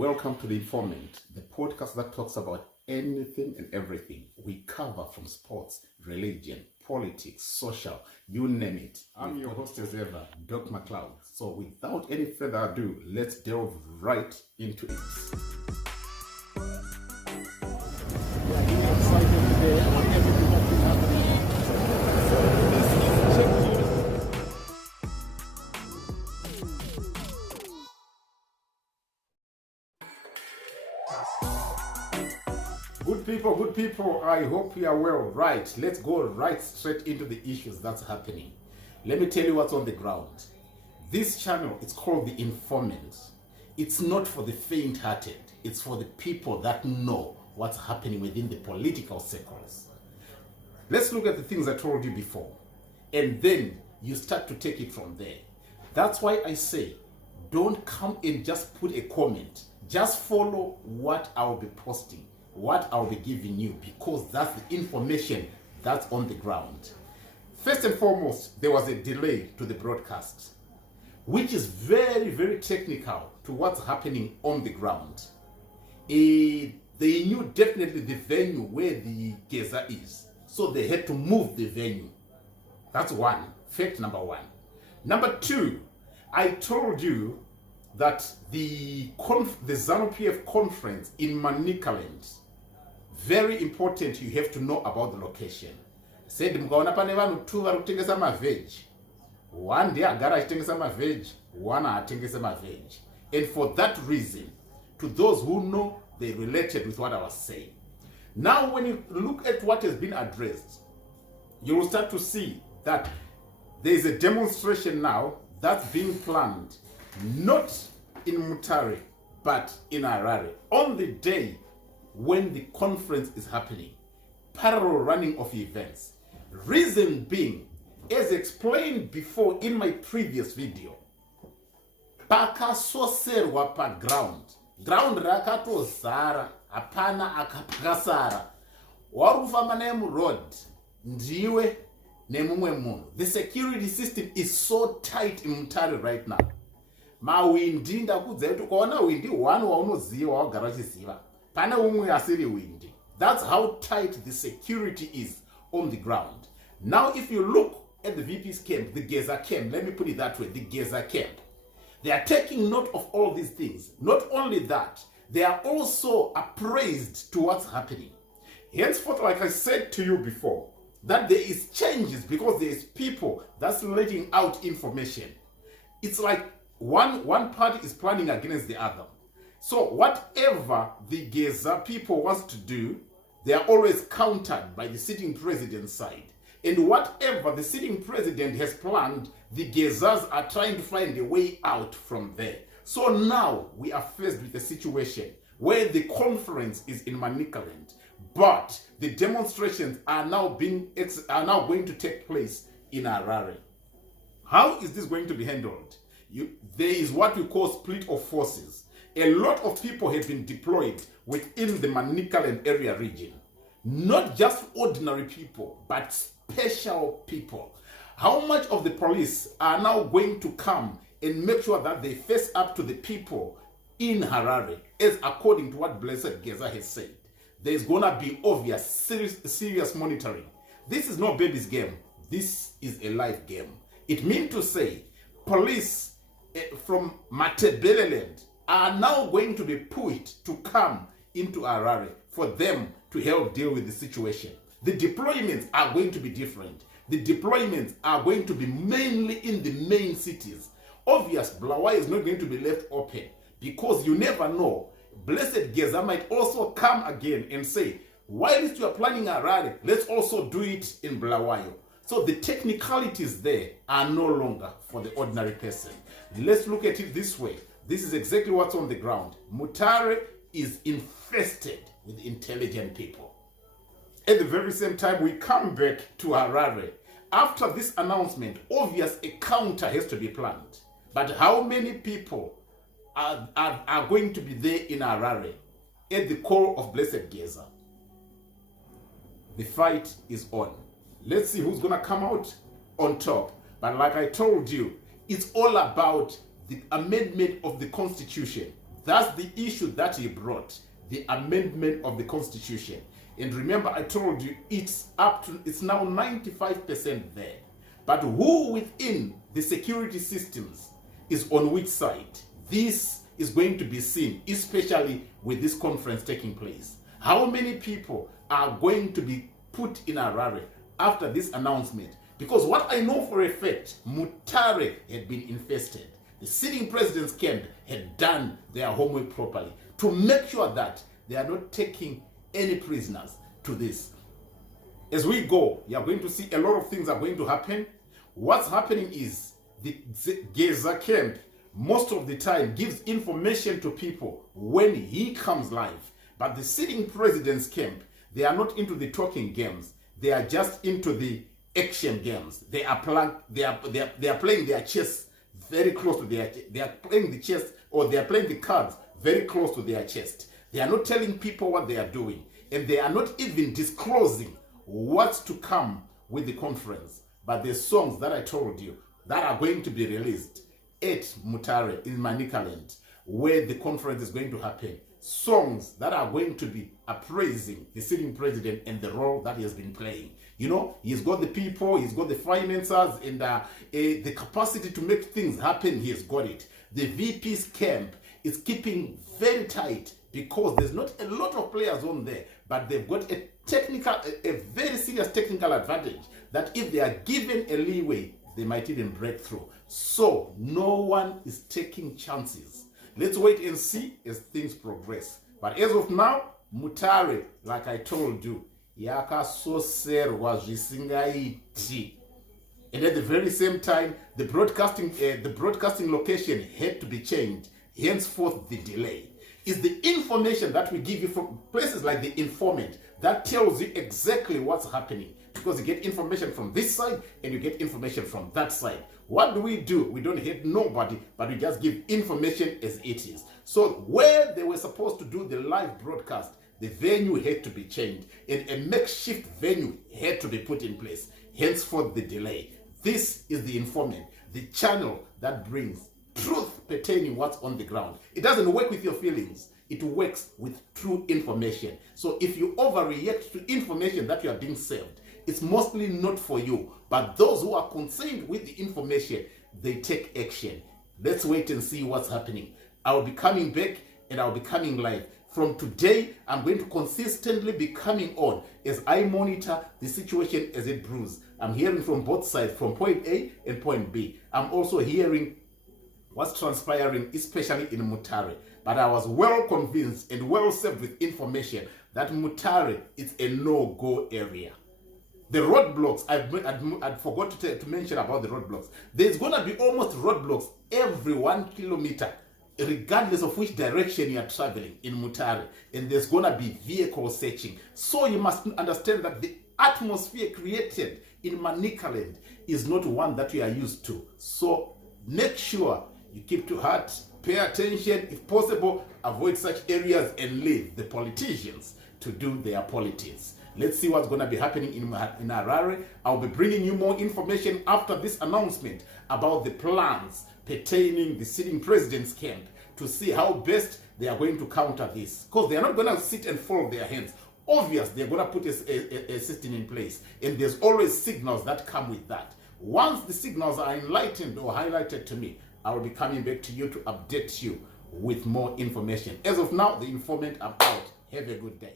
Welcome to The Informant, the podcast that talks about anything and everything. We cover from sports, religion, politics, social, you name it. I'm your host as ever, Doc McLeod. So without any further ado, let's delve right into it. Good people, I hope you are well. Right, let's go right straight into the issues that's happening. Let me tell you what's on the ground. This channel, it's called The Informant. It's not for the faint-hearted. It's for the people that know what's happening within the political circles. Let's look at the things I told you before, and then you start to take it from there. That's why I say, don't come and just put a comment. Just follow what I'll be posting, what I'll be giving you, because that's the information that's on the ground. First and foremost, there was a delay to the broadcast, which is very, very technical to what's happening on the ground. They knew definitely the venue where the Geza is, so they had to move the venue. That's one, fact number one. Number two, I told you that the Zanu-PF conference in Manicaland, very important, you have to know about the location. Said mkaona pane vanhu two vari kutengesa maveg. One day agara achitengesa maveg, one atengesa maveg. And for that reason, to those who know, they related with what I was saying. Now when you look at what has been addressed, you will start to see that there is a demonstration now that's being planned, not in Mutare, but in Harare, on the day when the conference is happening. Parallel running of events. Reason being, as explained before in my previous video, pakasoserwa pa ground rakatozara, hapana akapakasara. Warufamba nemuroad ndiwe nemumwe munhu. The security system is so tight in Mutare right now. Mawindi ndakudza kuti ukaona windi one waunoziva wagara uchiziva, pane umwe asiri windi. That's how tight the security is on the ground. Now if you look at the VP's camp, the Geza camp, let me put it that way, the Geza camp, they are taking note of all these things. Not only that, they are also appraised to what's happening. Henceforth, like I said to you before, that there is changes because there is people that's letting out information. It's like one party is planning against the other. So whatever the Geza people wants to do, they are always countered by the sitting president's side. And whatever the sitting president has planned, the Gezas are trying to find a way out from there. So now we are faced with a situation where the conference is in Manicaland, but the demonstrations are now going to take place in Harare. How is this going to be handled? There is what we call split of forces. A lot of people have been deployed within the Manicaland area region. Not just ordinary people, but special people. How much of the police are now going to come and make sure that they face up to the people in Harare, as according to what Blessed Geza has said? There's gonna be obvious, serious monitoring. This is no baby's game. This is a live game. It means to say, police from Matebeleland are now going to be pushed to come into Harare for them to help deal with the situation. The deployments are going to be different. The deployments are going to be mainly in the main cities. Obvious, Blawa is not going to be left open because you never know. Blessed Geza might also come again and say, while you are planning Harare, let's also do it in Bulawayo. So the technicalities there are no longer for the ordinary person. Let's look at it this way. This is exactly what's on the ground. Mutare is infested with intelligent people. At the very same time, we come back to Harare. After this announcement, obvious a counter has to be planned. But how many people are going to be there in Harare at the core of Blessed Geza? The fight is on. Let's see who's going to come out on top. But like I told you, it's all about the amendment of the Constitution. That's the issue that he brought, the amendment of the Constitution. And remember, I told you it's now 95% there. But who within the security systems is on which side? This is going to be seen, especially with this conference taking place. How many people are going to be put in Harare after this announcement? Because what I know for a fact, Mutare had been infested. The sitting president's camp had done their homework properly to make sure that they are not taking any prisoners to this. As we go, you are going to see a lot of things are going to happen. What's happening is the Geza camp most of the time gives information to people when he comes live. But the sitting president's camp, they are not into the talking games. They are just into the action games. They are playing their chess very close to their chest. They are playing the chess, or they are playing the cards very close to their chest. They are not telling people what they are doing, and they are not even disclosing what's to come with the conference. But the songs that I told you that are going to be released at Mutare in Manicaland, where the conference is going to happen, songs that are going to be appraising the sitting president and the role that he has been playing. You know, he's got the people, he's got the finances, and the capacity to make things happen, he has got it. The VP's camp is keeping very tight because there's not a lot of players on there, but they've got a very serious technical advantage that if they are given a leeway, they might even break through. So no one is taking chances. Let's wait and see as things progress. But as of now, Mutare, like I told you, yakasoserwa zvisingaiti. And at the very same time, the broadcasting location had to be changed. Henceforth, the delay is the information that we give you from places like the informant that tells you exactly what's happening, because you get information from this side and you get information from that side. What do? We don't hate nobody, but we just give information as it is. So where they were supposed to do the live broadcast, the venue had to be changed and a makeshift venue had to be put in place. Henceforth, the delay. This is the informant, the channel that brings truth pertaining what's on the ground. It doesn't work with your feelings. It works with true information. So if you overreact to information that you are being served, it's mostly not for you. But those who are concerned with the information, they take action. Let's wait and see what's happening. I'll be coming back and I'll be coming live. From today, I'm going to consistently be coming on as I monitor the situation as it brews. I'm hearing from both sides, from point A and point B. I'm also hearing what's transpiring, especially in Mutare. But I was well convinced and well served with information that Mutare is a no-go area. The roadblocks, I forgot to mention about the roadblocks. There's going to be almost roadblocks every 1 kilometer, regardless of which direction you are traveling in Mutare. And there's going to be vehicle searching. So you must understand that the atmosphere created in Manicaland is not one that we are used to. So make sure you keep to heart, pay attention, if possible, avoid such areas and leave the politicians to do their politics. Let's see what's going to be happening in Harare. I'll be bringing you more information after this announcement about the plans pertaining the sitting president's camp to see how best they are going to counter this. Because they are not going to sit and fold their hands. Obvious, they're going to put a system in place. And there's always signals that come with that. Once the signals are enlightened or highlighted to me, I will be coming back to you to update you with more information. As of now, the informant, I'm out. Have a good day.